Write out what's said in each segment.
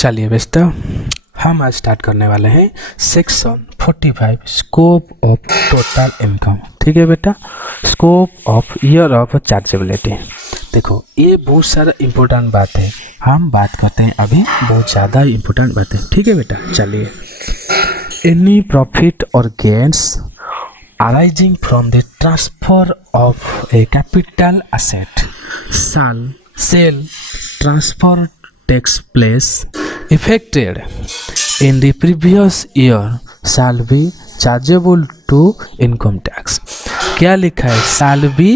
चलिए बेटा, हम आज स्टार्ट करने वाले हैं section 45 scope of total income. ठीक है बेटा, scope of year of chargeability. देखो ये बहुत सारा इम्पोर्टेंट बात है, हम बात करते हैं अभी बहुत ज़्यादा इम्पोर्टेंट बात है। ठीक है बेटा, चलिए। एनी प्रॉफिट और gains arising from the transfer of a capital asset shall transfer takes place effected in the previous year shall be chargeable to income tax। क्या लिखा है? shall be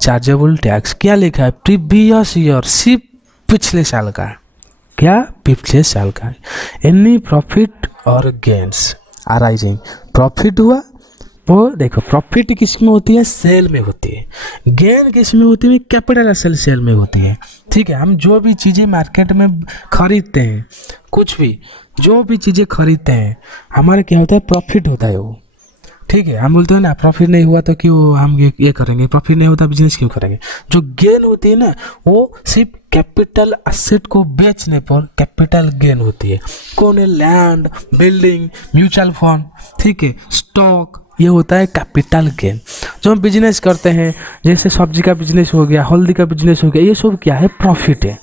chargeable tax। क्या लिखा है? प्रीवियस ईयर, सिर्फ पिछले साल का। क्या? पिछले साल का। एनी प्रॉफिट और गेन्स अराइजिंग, प्रॉफिट हुआ वो देखो, प्रॉफिट किस में होती है? सेल में होती है। गेन किस में होती है? कैपिटल असेट सेल में होती है। ठीक है, हम जो भी चीज़ें मार्केट में खरीदते हैं, कुछ भी जो भी चीज़ें खरीदते हैं, हमारा क्या होता है? प्रॉफिट होता है वो। ठीक है, हम बोलते हैं ना प्रॉफिट नहीं हुआ तो क्यों हम ये करेंगे, प्रॉफिट नहीं होता बिजनेस क्यों करेंगे। जो गेन होती है ना, वो सिर्फ कैपिटल असेट को बेचने पर कैपिटल गेन होती है। कौन है? लैंड, बिल्डिंग, म्यूचुअल फंड, ठीक है, स्टॉक, ये होता है कैपिटल गेन। जो हम बिजनेस करते हैं, जैसे सब्जी का बिजनेस हो गया, हल्दी का बिजनेस हो गया, ये सब क्या है? प्रॉफिट है।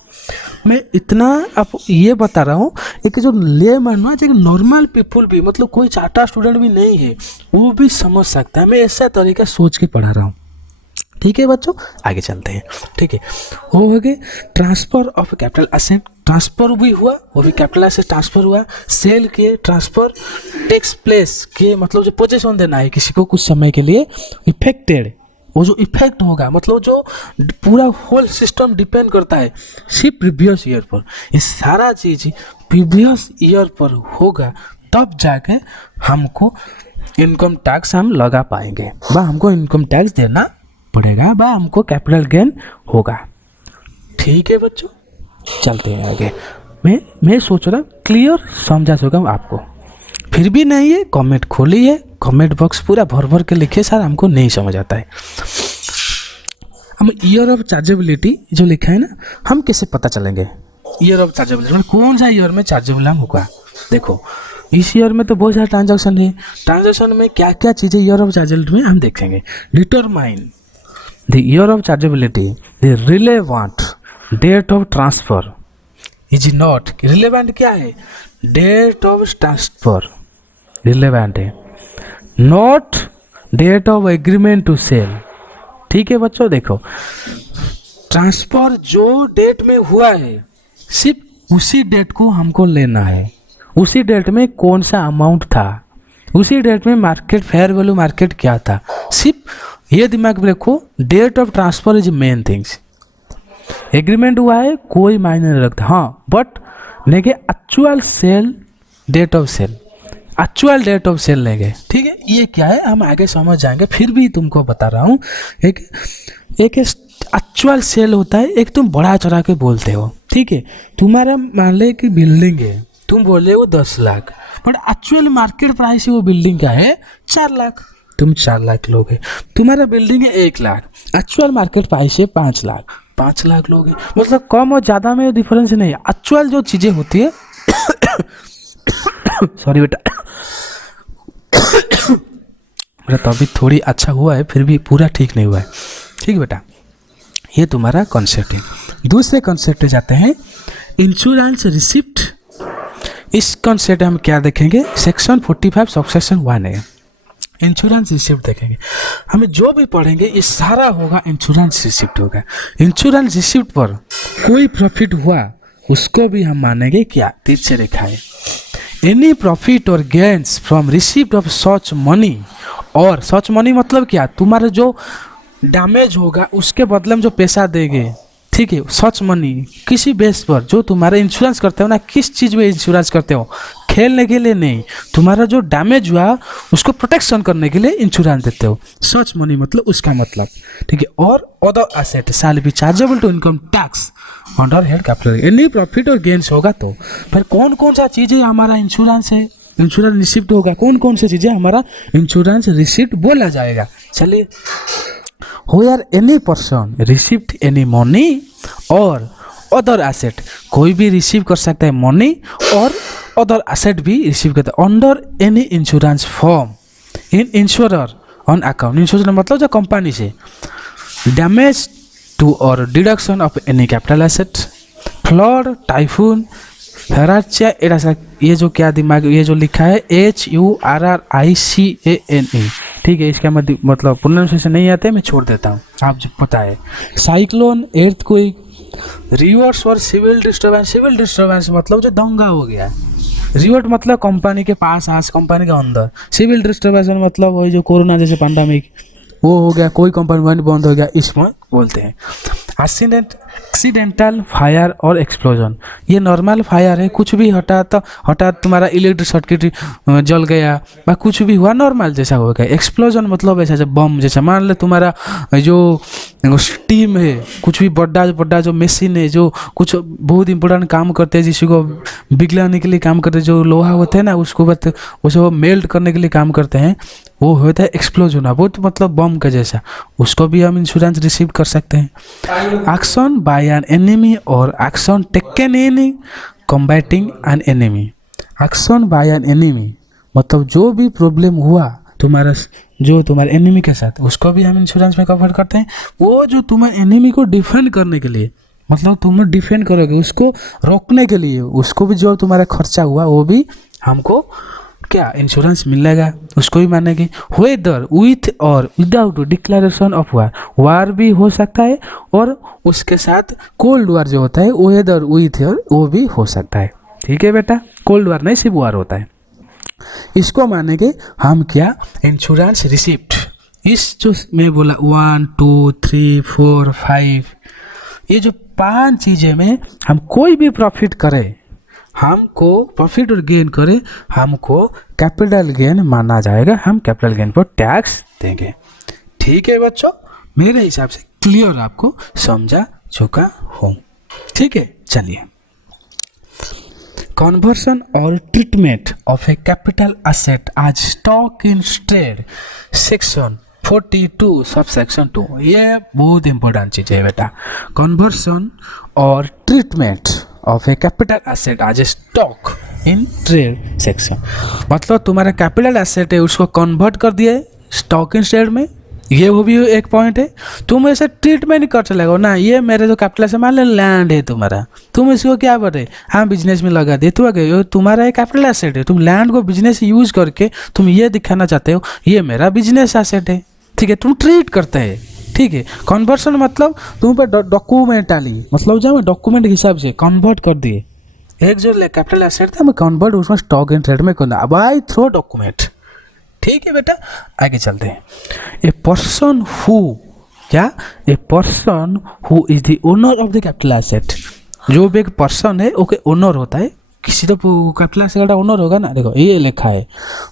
मैं इतना अब ये बता रहा हूँ, एक जो लेमैन ना, जो नॉर्मल पीपल भी, मतलब कोई चार्टर स्टूडेंट भी नहीं है, वो भी समझ सकता है। मैं ऐसा तरीका सोच के पढ़ा रहा हूँ। ठीक है बच्चों, आगे चलते हैं। ठीक है, वो हो गए transfer of capital asset, transfer भी हुआ, वो भी कैपिटल असेट ट्रांसफर हुआ। सेल के ट्रांसफर टेक्स प्लेस के मतलब जो पोजीशन देना है किसी को कुछ समय के लिए, इफेक्टेड, वो जो इफेक्ट होगा, मतलब जो पूरा होल सिस्टम डिपेंड करता है सिर्फ प्रीवियस ईयर पर। ये सारा चीज़ प्रीवियस ईयर पर होगा, तब जाके हमको इनकम टैक्स हम लगा पाएंगे, बा हमको इनकम टैक्स देना पड़ेगा, बा हमको कैपिटल गेन होगा। ठीक है बच्चों, चलते हैं आगे। मैं सोच रहा क्लियर समझा चुका हूँ आपको। फिर भी नहीं है, कमेंट खोलिए, कमेंट बॉक्स पूरा भर भर के लिखिए, सर हमको नहीं समझ आता है। हम ईयर ऑफ चार्जेबिलिटी जो लिखा है ना, हम कैसे पता चलेंगे ईयर ऑफ चार्जेबिलिटी मतलब कौन सा ईयर में चार्जेबल हम होगा। देखो इस ईयर में तो बहुत सारे ट्रांजैक्शन है, ट्रांजैक्शन में क्या क्या चीज़ें ईयर ऑफ चार्जेबिलिटी में हम देखेंगे। Determine the year of chargeability, the relevant date of transfer is not, relevant क्या है? डेट ऑफ ट्रांसफर रिलेवेंट है, not date of agreement to sell. ठीक है बच्चों, देखो ट्रांसफर जो डेट में हुआ है, सिर्फ उसी डेट को हमको लेना है। उसी डेट में कौन सा अमाउंट था, उसी डेट में मार्केट फेयर वैल्यू मार्केट क्या था, सिर्फ ये दिमाग में रखो। Date of transfer is main things. Agreement हुआ है कोई मायने नहीं रखता, हाँ, बट लेके actual sale, date of sale, actual date of sale लेंगे। ठीक है, ये क्या है हम आगे समझ जाएंगे, फिर भी तुमको बता रहा हूँ। एक एक्चुअल सेल होता है, एक तुम बड़ा चढ़ा के बोलते हो। ठीक है, तुम्हारा मान ले कि बिल्डिंग है, तुम बोले वो 10 lakh, but actual market price है वो बिल्डिंग का है 4 लाख, तुम 4 लाख लोगे। तुम्हारा बिल्डिंग है 1 लाख, एक्चुअल मार्केट प्राइस है 5 लाख, 5 लाख लोगे। मतलब कम और ज़्यादा में डिफरेंस नहीं है। एक्चुअल जो चीज़ें होती है सॉरी बेटा, मेरा तबीयत थोड़ी अच्छा हुआ है, फिर भी पूरा ठीक नहीं हुआ है। ठीक है बेटा, ये तुम्हारा कॉन्सेप्ट है। दूसरे कॉन्सेप्ट पे जाते हैं, इंश्योरेंस रिसिप्ट। इस कॉन्सेप्ट हम क्या देखेंगे? सेक्शन 45 सबसेक्शन 1 है, इंश्योरेंस रिसिप्ट देखेंगे। हमें जो भी पढ़ेंगे ये सारा होगा इंश्योरेंस रिसिप्ट होगा। इंश्योरेंस रिसिप्ट पर कोई प्रॉफिट हुआ उसको भी हम मानेंगे क्या? तिरछे रेखा है। एनी प्रॉफिट और gains from receipt of such money, और सच मनी मतलब क्या? तुम्हारा जो डैमेज होगा उसके बदले में जो पैसा देंगे, ठीक है, सच मनी किसी बेस पर जो तुम्हारा इंश्योरेंस करते हो ना, किस चीज़ में इंश्योरेंस करते हो? खेलने के लिए नहीं, तुम्हारा जो डैमेज हुआ उसको प्रोटेक्शन करने के लिए इंश्योरेंस देते हो। सच मनी मतलब उसका मतलब, ठीक है। और other asset shall be chargeable to income tax under head capital. Any profit और गेन्स होगा तो फिर कौन कौन सा चीज़ें हमारा इंश्योरेंस है, इंश्योरेंस रिसिप्ट होगा, कौन कौन सी चीज़ें हमारा इंश्योरेंस रिसिप्ट बोला जाएगा। चलिए, where any person received any money or other asset, कोई भी रिसीव कर सकता है मनी और अदर एसेट भी रिसीव करता है under any insurance form in insurer on account. Insurance मतलब जो कंपनी से डैमेज टू और deduction of any capital asset, flood, typhoon, हेराचा, ऐसा ये जो क्या दिमाग ये जो लिखा है HURRICANE, ठीक है, इसका मतलब प्रोनाउंसिएशन नहीं आते मैं छोड़ देता हूँ, आप जो पता है। साइक्लोन, एर्थक्वेक, रिवर्स और सिविल डिस्टर्बेंस। सिविल डिस्टर्बेंस मतलब जो दंगा हो गया है, रिवर्ट मतलब कंपनी के पास आस कंपनी के अंदर, सिविल डिस्टर्बेंस मतलब वही जो कोरोना जैसे पैंडेमिक वो हो गया, कोई कंपनी बंद हो गया, इसमें बोलते हैं। एक्सीडेंटल फायर और एक्सप्लोजन, ये नॉर्मल फायर है, कुछ भी हठात तुम्हारा इलेक्ट्रिक सर्किट जल गया या कुछ भी हुआ नॉर्मल जैसा हो गया। एक्सप्लोजन मतलब ऐसा जब बम जैसा, मान लो तुम्हारा जो स्टीम है, कुछ भी बड़ा जो मशीन है जो कुछ बहुत इंपॉर्टेंट काम करते हैं, जिसको बिगलाने के लिए काम करते हैं, जो लोहा होता है ना उसको बस उसे मेल्ट करने के लिए काम करते हैं, वो होता है एक्सप्लोजन। बहुत मतलब बम का जैसा, उसको भी हम इंश्योरेंस रिसीव कर सकते हैं। एक्शन बाय एन एनिमी और action taken in combating an enemy. Action by an enemy मतलब जो भी प्रॉब्लम हुआ तुम्हारे एनिमी के साथ, उसको भी हम इंश्योरेंस में कवर करते हैं। वो जो तुम्हारे एनिमी को डिफेंड करने के लिए, मतलब तुम डिफेंड करोगे उसको रोकने के लिए, उसको भी जो तुम्हारा खर्चा हुआ वो भी हमको क्या इंश्योरेंस मिलेगा, उसको भी मानेगी। वेदर विथ और विदाउट डिक्लेरेशन ऑफ वार, वार भी हो सकता है और उसके साथ कोल्ड वार जो होता है वेदर विथ और वो भी हो सकता है, ठीक है बेटा, कोल्ड वार नहीं सिर्फ वार होता है। इसको मानेंगे हम क्या, इंश्योरेंस रिसिप्ट। इस जो मैं बोला 1 2 3 4 5, ये जो 5 चीज़ें में हम कोई भी प्रॉफिट करें, हमको प्रॉफिट और गेन करें, हमको कैपिटल गेन माना जाएगा, हम कैपिटल गेन पर टैक्स देंगे। ठीक है बच्चों, मेरे हिसाब से क्लियर आपको समझा चुका हूँ, ठीक है। चलिए, कन्वर्सन और treatment of a capital asset as stock in trade, section 42 sub section 2, ये बहुत इंपॉर्टेंट चीज़ है बेटा। कन्वर्सन और treatment of a capital asset as a stock in trade section, मतलब तुम्हारा कैपिटल एसेट है उसको कन्वर्ट कर दिए स्टॉक इन ट्रेड में, ये वो भी एक पॉइंट है। तुम ऐसे ट्रीटमेंट कर चलेगा ना, ये मेरे जो कैपिटल एसेट मान लो लैंड है तुम्हारा, तुम इसको क्या बोले, हाँ बिजनेस में लगा दे, तो तुम्हारा एक कैपिटल एसेट है, तुम लैंड को बिजनेस यूज करके तुम ये दिखाना चाहते हो ये मेरा बिजनेस एसेट है, ठीक है, तुम ट्रीट करते हैं, ठीक है। कन्वर्सन मतलब तुम पे डॉक्यूमेंटली, मतलब जब डॉक्यूमेंट के हिसाब से कन्वर्ट कर दिए, एक जो कैपिटल एसेट था मैं कन्वर्ट उसमें स्टॉक इन ट्रेड में करना बाय थ्रू डॉक्यूमेंट, ठीक है बेटा। आगे चलते हैं। A person who is the owner of the capital asset, जो भी एक पर्सन है ओके ओनर होता है, किसी तो कैपिटल एसेट का ओनर होगा ना, देखो ये लिखा है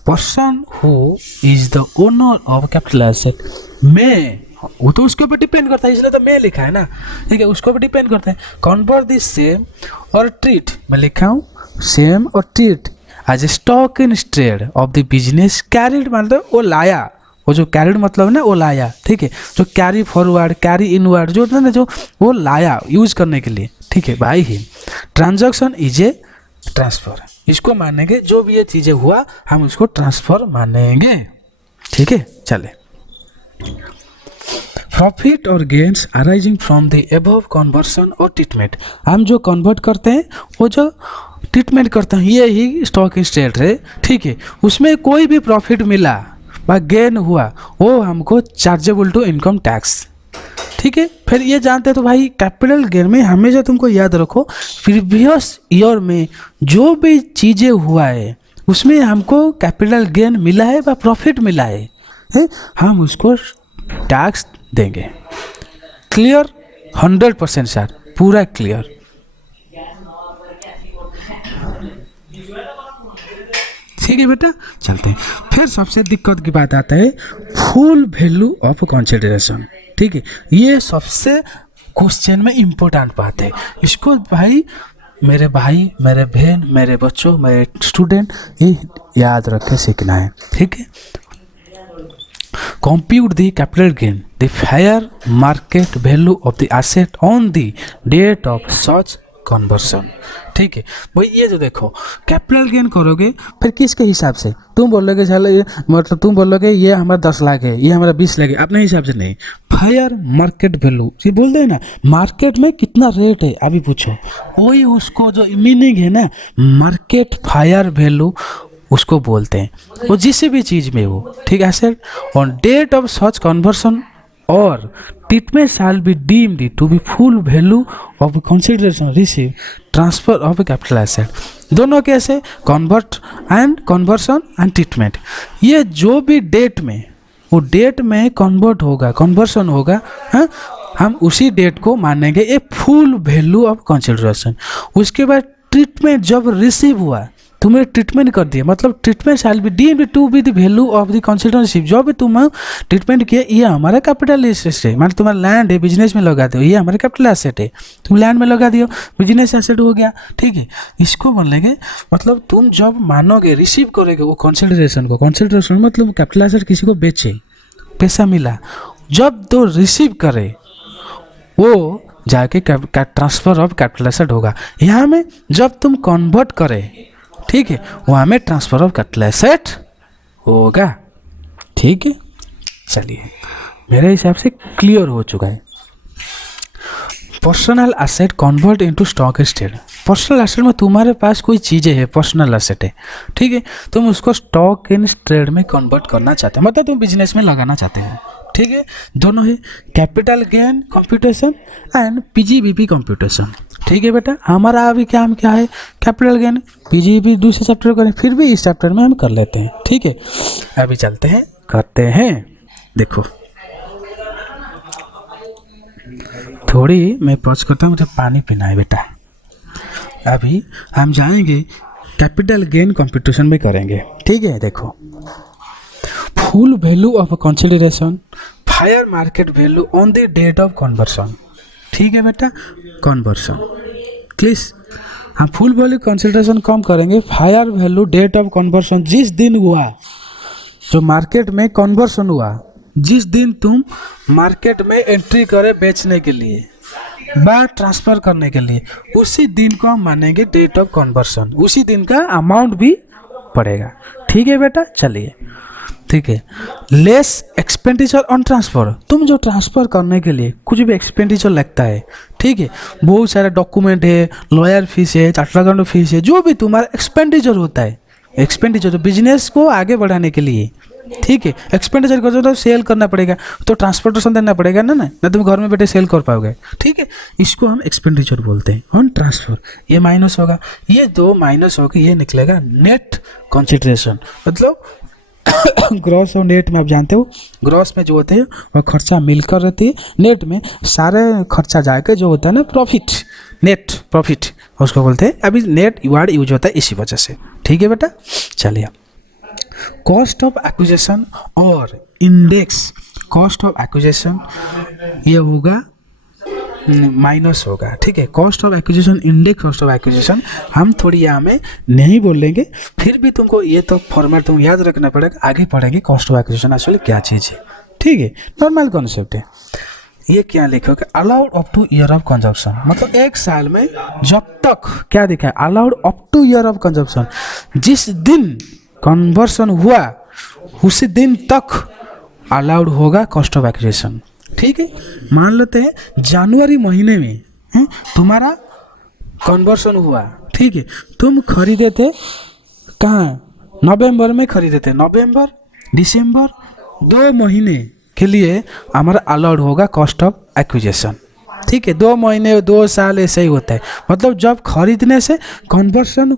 person who is the owner of capital asset में, वो तो उसके ऊपर डिपेंड करता है, इसलिए तो मैं लिखा है ना, ठीक है, उसके ऊपर डिपेंड करता है। कन्वर्ट दिस सेम और ट्रीट, मैं लिखा हूँ सेम और treat as a stock in trade of the business carried, मतलब वो लाया, वो जो कैरिड मतलब ना वो लाया, ठीक है, जो कैरी फॉरवर्ड कैरी इनवर्ड जो होता है ना, जो वो लाया यूज करने के लिए, ठीक है, by he. Transaction is a transfer, इसको मानेंगे, जो भी ये चीज़ें हुआ हम उसको ट्रांसफर मानेंगे, ठीक है। चले, प्रॉफिट और gains arising from the above conversion और ट्रीटमेंट, हम जो कन्वर्ट करते हैं वो जो ट्रीटमेंट करते हैं ये ही स्टॉक इन ट्रेड है, ठीक है, उसमें कोई भी प्रॉफिट मिला व गेन हुआ वो हमको चार्जेबल टू इनकम टैक्स, ठीक है। फिर ये जानते हैं तो भाई कैपिटल गेन में हमेशा तुमको याद रखो प्रीवियस ईयर में जो भी चीज़ें हुआ है उसमें हमको कैपिटल गेन मिला है व प्रॉफिट मिला है, हम उसको टैक्स देंगे। क्लियर, 100% सर, पूरा क्लियर। ठीक है बेटा, चलते हैं। फिर सबसे दिक्कत की बात आता है फुल वैल्यू ऑफ कंसिडरेशन, ठीक है, ये सबसे क्वेश्चन में इम्पोर्टेंट बात है, इसको भाई मेरे बहन मेरे बच्चों मेरे स्टूडेंट ये याद रखे सीखना है, ठीक है। Compute the capital gain the fair market value of the asset on the date of such conversion. ठीक है भाई, ये जो देखो कैपिटल गेन करोगे फिर किसके हिसाब से? तुम बोलोगे चलो ये मतलब तुम बोलोगे ये हमारा 10 लाख है, ये हमारा 20 लाख है, अपने हिसाब से नहीं। फेयर मार्केट वैल्यू ये बोलते हैं ना, मार्केट में कितना रेट है अभी पूछो, वही उसको जो मीनिंग है ना मार्केट फेयर वैल्यू उसको बोलते हैं, वो जिस भी चीज़ में हो। ठीक है sir, on date of such conversion और treatment shall be deemed to be full value of consideration receive transfer of capital asset. दोनों कैसे? Convert and conversion and treatment. ये जो भी डेट में वो डेट में कन्वर्ट होगा, कन्वर्सन होगा, हाँ, हम उसी डेट को मानेंगे a full value of consideration. उसके बाद ट्रीटमेंट जब रिसीव हुआ, तुम्हें ट्रीटमेंट कर दिया, मतलब treatment shall be deemed to be the value of the consideration. जो भी तुम ट्रीटमेंट किया ये हमारा कैपिटल एसेट है, मतलब तुम्हारा लैंड है, बिजनेस में लगा दो, ये हमारा कैपिटल एसेट है, तुम लैंड में लगा दियो, बिजनेस एसेट हो गया। ठीक है, इसको बोलेंगे मतलब तुम जब मानोगे, रिसीव करोगे वो कंसिडरेशन को, कंसिडरेशन मतलब कैपिटल एसेट किसी को बेचे, पैसा मिला, जब तो रिसीव करे वो जाके ट्रांसफर ऑफ कैपिटल एसेट होगा। यहाँ में जब तुम कन्वर्ट करे, ठीक है, वहाँ में ट्रांसफर ऑफ कैपिटल एसेट होगा। ठीक है, चलिए मेरे हिसाब से क्लियर हो चुका है। Personal asset convert into stock instead. Personal asset में तुम्हारे पास कोई चीज़ें है, पर्सनल एसेट है, ठीक है, तुम उसको स्टॉक इन ट्रेड में कन्वर्ट करना चाहते हो, मतलब तुम बिजनेस में लगाना चाहते हो। ठीक है, दोनों है capital gain computation and PGBP computation. ठीक है बेटा, हमारा अभी काम क्या है? Capital gain. पीजीबीपी दूसरे चैप्टर करें, फिर भी इस चैप्टर में हम कर लेते हैं। ठीक है, अभी चलते हैं, करते हैं। देखो थोड़ी मैं पॉज करता हूँ, मुझे पानी पीना है बेटा। अभी हम जाएंगे कैपिटल गेन कंप्यूटेशन में करेंगे। ठीक है, देखो full value of consideration, fair market value on the date of conversion. ठीक है बेटा, कन्वर्सन प्लीज हम फुल वैल्यू कंसिडरेशन कम करेंगे, fair value date of conversion जिस दिन हुआ, जो मार्केट में कन्वर्सन हुआ, जिस दिन तुम मार्केट में एंट्री करे बेचने के लिए बा ट्रांसफर करने के लिए, उसी दिन को हम मानेंगे डेट ऑफ कन्वर्सन, उसी दिन का अमाउंट भी पड़ेगा। ठीक है बेटा, चलिए ठीक है। लेस एक्सपेंडिचर ऑन ट्रांसफ़र, तुम जो ट्रांसफ़र करने के लिए कुछ भी एक्सपेंडिचर लगता है, ठीक है, बहुत सारा डॉक्यूमेंट है, लॉयर फीस है, चार्टर्ड अकाउंटेंट फीस है, जो भी तुम्हारा एक्सपेंडिचर होता है, एक्सपेंडिचर बिजनेस को आगे बढ़ाने के लिए, ठीक है, एक्सपेंडिचर कर तो सेल करना पड़ेगा, तो ट्रांसपोर्टेशन देना पड़ेगा ना ना तुम घर में बैठे सेल कर पाओगे। ठीक है, इसको हम एक्सपेंडिचर बोलते हैं ऑन ट्रांसफर। ये माइनस होगा, ये दो माइनस होकर ये निकलेगा नेट कंसिडरेशन, मतलब ग्रॉस और नेट में आप जानते हो, ग्रॉस में जो होते हैं वह खर्चा मिलकर रहती है, नेट में सारे खर्चा जाकर जो होता है ना प्रॉफिट, नेट प्रॉफिट उसको बोलते हैं। अभी नेट वर्ड यूज होता है इसी वजह से। ठीक है बेटा, चलिए कॉस्ट ऑफ एक्विजिशन और इंडेक्स कॉस्ट ऑफ एक्विजिशन ये होगा माइनस होगा। ठीक है, cost of acquisition index cost of acquisition हम थोड़ी यहाँ में नहीं बोलेंगे, फिर भी तुमको ये तो फॉर्मेट तुम याद रखना पड़ेगा, आगे पढ़ेंगे कॉस्ट ऑफ एक्विजिशन एक्चुअली क्या चीज़ है। ठीक है, नॉर्मल कॉन्सेप्ट है। ये क्या लिखोगे, allowed up two year of consumption, मतलब एक साल में जब तक क्या दिखा है, allowed up two year of consumption, जिस दिन कन्वर्सन हुआ उसी दिन तक अलाउड होगा कॉस्ट ऑफ एक्विजिशन। ठीक है, मान लेते हैं जनवरी महीने में तुम्हारा कन्वर्सन हुआ, ठीक है, तुम खरीदे थे कहाँ, नवंबर में खरीदे थे, नवंबर दिसंबर 2 महीने के लिए हमारा अलाउड होगा कॉस्ट ऑफ एक्विजिशन। ठीक है, 2 महीने 2 साल ऐसे ही होता है, मतलब जब खरीदने से कन्वर्सन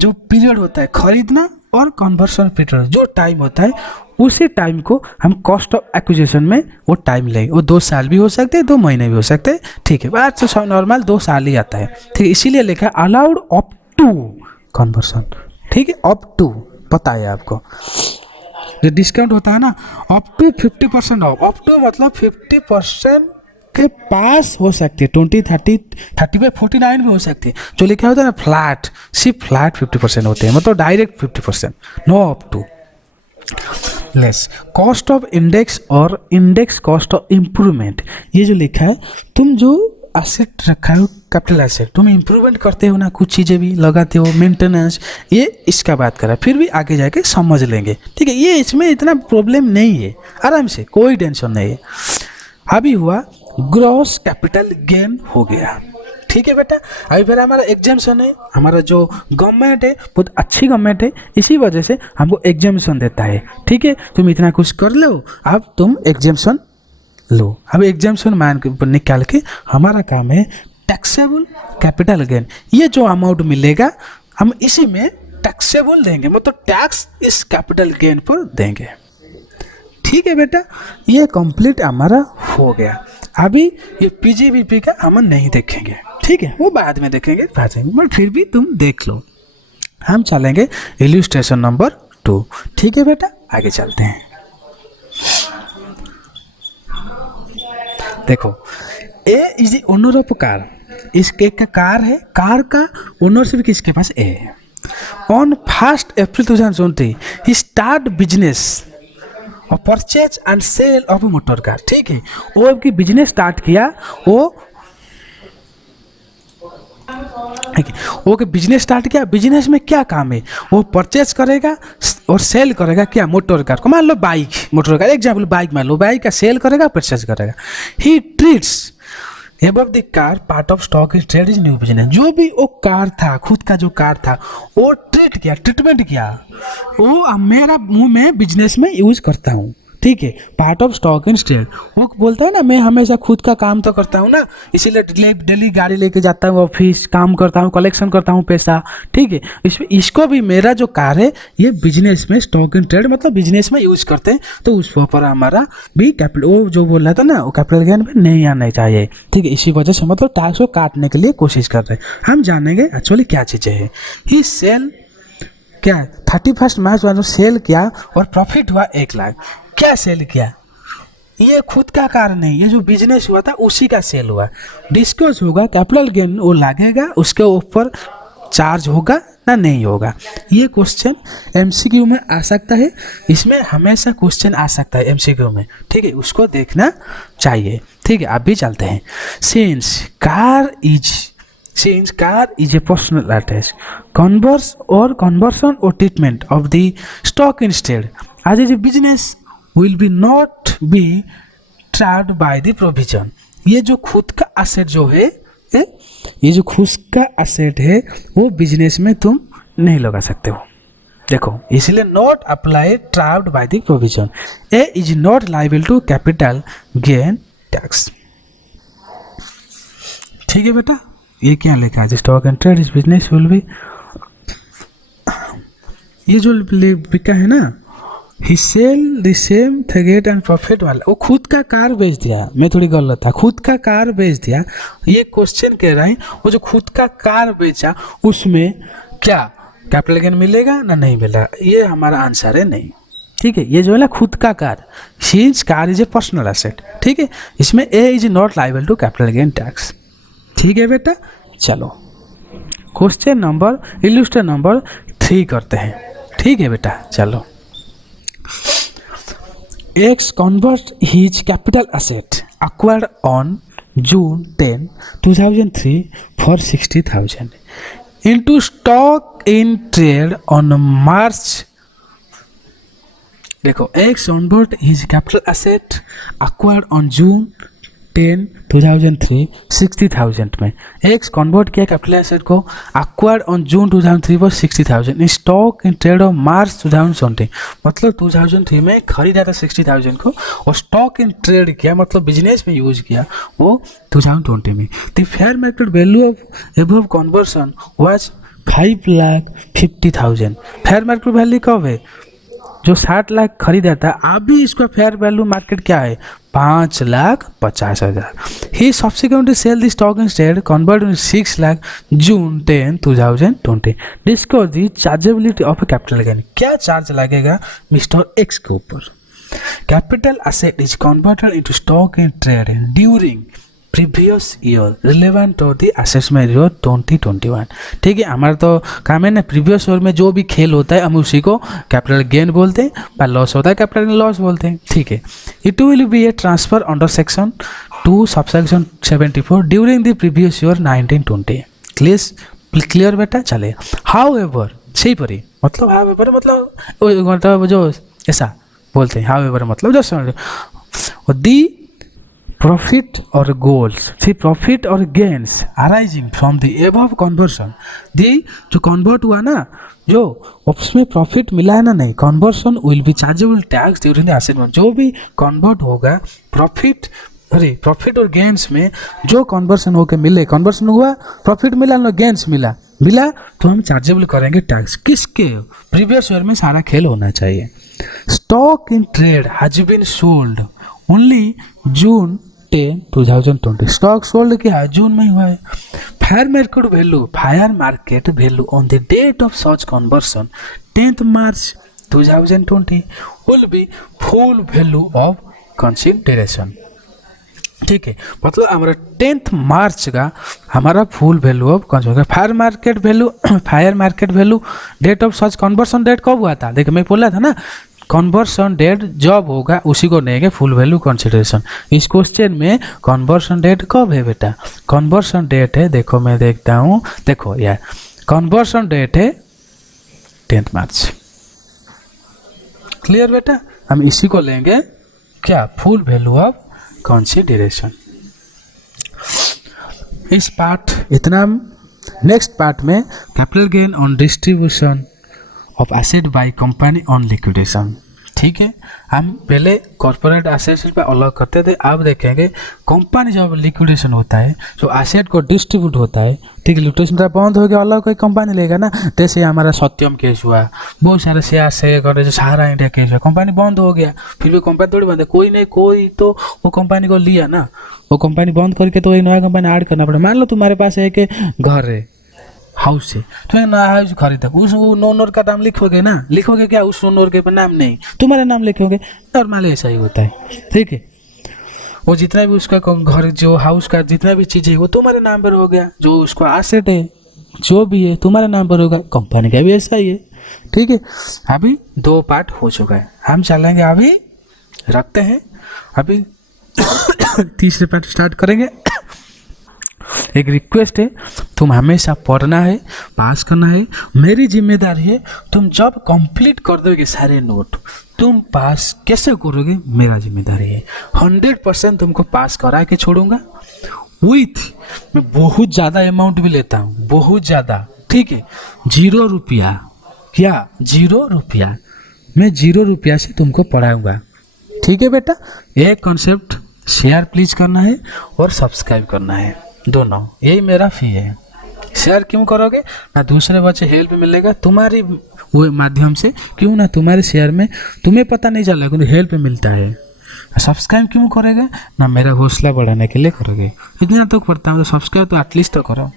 जो पीरियड होता है, खरीदना और कन्वर्सन पीरियड जो टाइम होता है, उसी टाइम को हम कॉस्ट ऑफ एक्विजिशन में वो टाइम लेंगे। वो 2 साल भी हो सकते हैं, 2 महीने भी हो सकते हैं। ठीक है, बात तो नॉर्मल 2 साल ही आता है। ठीक है, इसीलिए लिखा है अलाउड अप टू कन्वर्सन। ठीक है, अप टू पता है आपको, जो डिस्काउंट होता है ना, up to 50% off, up to मतलब 50% के पास हो सकती है, 20, 30, 35, 49 में हो सकती है। जो लिखा होता है ना फ्लैट, सिर्फ फ्लैट 50% होते हैं, मतलब direct 50%, no up to. Less cost of index और इंडेक्स कॉस्ट ऑफ इम्प्रूवमेंट, ये जो लिखा है, तुम जो एसेट रखा है कैपिटल एसेट, तुम इम्प्रूवमेंट करते हो ना, कुछ चीज़ें भी लगाते हो, मेंटेनेंस, ये इसका बात करा, फिर भी आगे जाके समझ लेंगे, ठीक है। ये इसमें इतना प्रॉब्लम नहीं है, आराम से, कोई टेंशन नहीं है। अभी हुआ ग्रॉस कैपिटल गेन हो गया, ठीक है बेटा। अभी फिर हमारा एग्जाम्शन है, हमारा जो गवर्नमेंट है बहुत अच्छी गवर्नमेंट है, इसी वजह से हमको एग्जाम्शन देता है, ठीक है। तुम इतना कुछ कर लो, अब तुम एग्जाम्शन लो। अब एग्जाम्शन मान के ऊपर निकाल के हमारा काम है टैक्सेबल कैपिटल गेन, ये जो अमाउंट मिलेगा हम इसी में टैक्सेबल देंगे, मतलब टैक्स इस कैपिटल गेन पर देंगे, ठीक है बेटा। ये कंप्लीट हमारा हो गया। अभी ये पीजीबीपी का हम नहीं देखेंगे, ठीक है, वो बाद में देखेंगे, पर फिर भी तुम देख लो। हम चलेंगे इल्यूस्ट्रेशन नंबर 2, ठीक है बेटा, आगे चलते हैं। देखो, A is the owner of car, इस एक का कार है, कार का ओनरशिप किसके पास ए है। On 1 April 2020 he start business और purchase and sale of motor car, ठीक है। वो आपकी बिजनेस स्टार्ट किया, वो बिजनेस स्टार्ट किया, बिजनेस में क्या काम है, वो परचेज करेगा और सेल करेगा क्या, मोटर कार को, मान लो bike, motor car example bike मान लो, बाइक का सेल करेगा, परचेज करेगा। He treats above the car part of stock is trade is new business, जो भी वो कार था, खुद का जो कार था, वो ट्रीटमेंट किया, वो मेरा मुंह में बिजनेस में यूज करता हूँ, ठीक है। Part of stock in trade, वो बोलता है ना, मैं हमेशा खुद का काम तो करता हूँ ना, इसीलिए डेली गाड़ी लेके जाता हूँ ऑफिस, काम करता हूँ, कलेक्शन करता हूँ पैसा, ठीक है। इसको भी मेरा जो कार है ये बिजनेस में स्टॉक इन ट्रेड मतलब बिजनेस में यूज करते हैं, तो उस पर हमारा भी कैपिटल, वो जो बोल रहा था ना, वो कैपिटल गेन में नहीं आना चाहिए, ठीक है। इसी वजह से मतलब टैक्स को काटने के लिए कोशिश कर रहे हैं। हम जानेंगे एक्चुअली क्या चीज़ें हैं। ही सेल क्या 31 मार्च वाला सेल किया और प्रॉफिट हुआ 1 लाख। क्या सेल किया, ये खुद का कार नहीं, ये जो बिजनेस हुआ था उसी का सेल हुआ। डिस्कस होगा कैपिटल गेन, वो लगेगा, उसके ऊपर चार्ज होगा ना नहीं होगा। ये क्वेश्चन एमसीक्यू में आ सकता है, इसमें हमेशा क्वेश्चन आ सकता है एमसीक्यू में, ठीक है, उसको देखना चाहिए, ठीक है। अभी चलते हैं। Since car is a personal attach conversion or treatment of the stock instead as a business will be not be trapped by the provision। ये जो खुद का एसेट जो है, ये जो खुद का एसेट है, वो बिजनेस में तुम नहीं लगा सकते हो, देखो, इसलिए not apply trapped by the provision. A is not liable to capital gain tax, ठीक है बेटा। ये क्या लिखा है, stock and trade is business will be, ये जो लिखा है ना, ही सेल द सेम थेगेट एंड प्रॉफिट वाला, वो खुद का कार बेच दिया, मैं थोड़ी गलत था, खुद का कार बेच दिया। ये क्वेश्चन कह रहा है, वो जो खुद का कार बेचा उसमें क्या कैपिटल गेन मिलेगा ना नहीं मिलेगा, ये हमारा आंसर है नहीं, ठीक है। ये जो है ना खुद का car, since car is a personal asset, ठीक है, इसमें a is not liable to capital gain tax, ठीक है बेटा। चलो क्वेश्चन नंबर इल्यूस्ट्रेशन नंबर 3 करते हैं, ठीक है बेटा। चलो, X convert his capital asset acquired on June 10, 2003 for 60,000 into stock in trade on March। देखो, X convert his capital asset acquired on June 10, 2003 60,000 में। X कन्वर्ट किया कैपिटल एसेट को, एक्वायर्ड ऑन जून 2003 पर 60,000 in stock in trade of March 2020, मतलब 2003 में खरीदा था 60,000 को और स्टॉक इन ट्रेड किया मतलब बिजनेस में यूज किया वो 2020 में। The fair market value of above conversion was 5,50,000। Fair market value कब है, जो 60 लाख खरीदा था, अभी इसका फेयर वैल्यू मार्केट क्या है, 5,50,000। He subsequently sell the stock in trade convert in 6 lakh June 10, 2020। Discuss the chargeability of capital gain, क्या चार्ज लगेगा मिस्टर एक्स के ऊपर। Capital asset is converted into stock in trade during previous year relevant of the assessment year 2021। ठीक है, हमारा तो काम है ना, प्रीवियस ईयर में जो भी खेल होता है हम उसी को कैपिटल गेन बोलते हैं, और लॉस होता है कैपिटल लॉस बोलते हैं। ठीक है, it will be A transfer under section 2 subsection 74 during the previous year 1920। Clear बेटा? चले। हाउ एवर सही परी मतलब हाउ एवर मतलब जो ऐसा बोलते हैं, हाउ एवर मतलब जो दी प्रॉफिट और गोल्स, सी प्रॉफिट और gains arising from the above conversion, the जो कन्वर्ट हुआ ना, जो उसमें प्रॉफिट मिला है ना, नहीं, conversion will be chargeable tax during the assessment. जो भी कन्वर्ट होगा प्रॉफिट और गेन्स में जो कन्वर्सन होकर मिले, कन्वर्सन हुआ, प्रॉफिट मिला ना, गेन्स मिला तो हम चार्जेबल करेंगे टैक्स। किसके? प्रीवियस ईयर में सारा खेल होना चाहिए। Stock in trade has been sold only June 10, 2020। Stock sold क्या है? जून में हुआ है। Fair market value on the date of such conversion 10th March 2020 will be full value of consideration. ठीक है, मतलब हमारा 10th March का हमारा full value of consideration. Fair market value date of such conversion date कब हुआ था? देखिए मैं बोला था ना, कन्वर्सन डेट जब होगा उसी को लेंगे फुल वैल्यू कंसिडरेशन। इस क्वेश्चन में कन्वर्सन डेट कब है बेटा? कन्वर्सन डेट है, देखो मैं देखता हूँ, देखो यार कन्वर्सन डेट है 10th March। क्लियर बेटा? हम इसी को लेंगे क्या? Full value of consideration. इस पार्ट इतना। नेक्स्ट पार्ट में capital gain on distribution of asset by company on liquidation. ठीक है, हम पहले कॉर्पोरेट एसेट्स पे अलग करते थे, अब देखेंगे कंपनी जब लिक्विडेशन होता है, जो एसेट को डिस्ट्रीब्यूट होता है, ठीक है, लिक्विडेशन बंद हो गया, अलग कोई कंपनी लेगा ना। जैसे हमारा सत्यम केस हुआ, बहुत सारे शेयर से कर जो सहारा इंडिया केस हुआ, कंपनी बंद हो गया, फिर भी कंपनी थोड़ी बंद है, कोई नहीं कोई तो वो कंपनी को लिया ना, वो कंपनी बंद करके तो एक नया कंपनी ऐड करना पड़ेगा। मान लो तुम्हारे पास एक घर है, हाउस है, तो एक नया हाउस खरीदा, उस ओनर का नाम लिखोगे ना, लिखोगे क्या? उस ओनर के नाम नहीं, तुम्हारा नाम लिखोगे। नॉर्मली ऐसा ही होता है। ठीक है, वो जितना भी उसका घर, जो हाउस का जितना भी चीज़ है वो तुम्हारे नाम पर हो गया, जो उसका एसेट है जो भी है तुम्हारे नाम पर होगा। कंपनी का भी ऐसा ही है। ठीक है, अभी 2 पार्ट हो चुका है, हम चलेंगे अभी, रखते हैं अभी तीसरे पार्ट स्टार्ट करेंगे। एक रिक्वेस्ट है, तुम हमेशा पढ़ना है, पास करना है, मेरी जिम्मेदारी है। तुम जब कंप्लीट कर दोगे सारे नोट, तुम पास कैसे करोगे मेरा जिम्मेदारी है। 100% तुमको पास करा के छोड़ूंगा। मैं बहुत ज़्यादा अमाउंट भी लेता हूँ, बहुत ज़्यादा। ठीक है, 0 रुपया, क्या 0 रुपया, मैं 0 रुपया से तुमको पढ़ाऊंगा। ठीक है बेटा, एक कॉन्सेप्ट शेयर प्लीज करना है और सब्सक्राइब करना है, दोनों, यही मेरा फी है। शेयर क्यों करोगे ना, दूसरे बच्चे हेल्प मिलेगा तुम्हारी वो माध्यम से, क्यों ना तुम्हारे शेयर में तुम्हें पता नहीं चला लेकिन हेल्प मिलता है। सब्सक्राइब क्यों करोगे ना, मेरा हौसला बढ़ाने के लिए करोगे। इतना तो करता हूँ, तो सब्सक्राइब तो एटलीस्ट तो करो।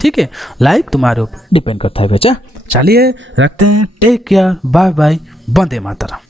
ठीक है, लाइक तुम्हारे ऊपर डिपेंड करता है बच्चा। चलिए रखते हैं, take care, bye bye, Vande Mataram.